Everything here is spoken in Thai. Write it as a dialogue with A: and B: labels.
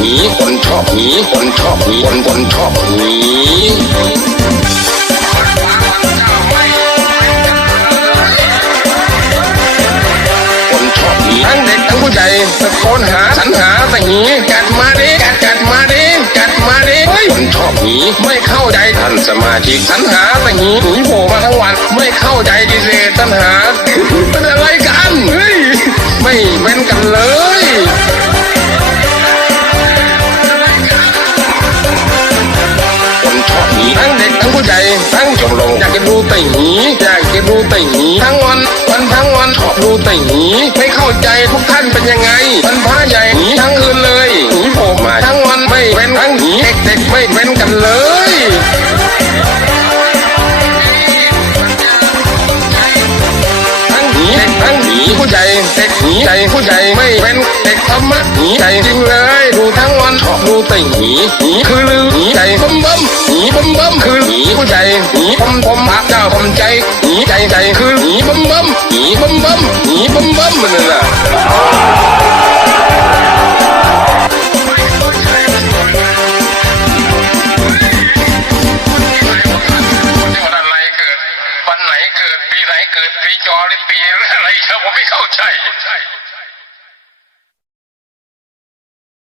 A: หนีคนชอบหนีคนชอบหนีคนคนชอบหนีคนชอบหนีทั้งเด็กทั้งผู้ใหญ่ตะโกนหาสรรหาแต่หนีกัดมาดิกัดกัดมาดิกัดมาดิเฮ้ยคนชอบหนีไม่เข้าใจท่านสมาชิกสรรหาแต่หนีหนีโผล่มาทั้งวัน ไม่เข้าใจดิเซตัญหาเป็นอะไรกันเฮ้ยไม่เว้นกันเลย ทั้งอยากจะดูแต่หนีอยากจะดูแต่หนีทั้งวันวันทั้งวันชอบดูแต่หนีไม่เข้าใจทุกท่านเป็นยังไงวันพระใหญ่หนีทั้งคืนเลยหนีโผล่มาทั้งวันไม่เว้นทั้งหนีเด็กๆไม่เว้นกันเลยทั้งหนีทั้งหนีผู้ใหญ่เด็กหนีใจผู้ใหญ่ไม่เป็นเด็กธรรมะหนีใจจริงเลย ดูทั้งวันชอบดูแต่หนีหนีคือลือหนีใจบัมบัมหนี บัมบัมคือหนีผู้ใหญ่หนีผมผมพระเจ้าผมใจหนีใจใจคือหนีบัมบัมหนีบัมบัมหนีบัมบัมมันนั่นน่ะ
B: วันไหนเกิดวันไหนเกิดปีไหนเกิดปีจอหรือปีอะไรครับผมไม่เข้าใจ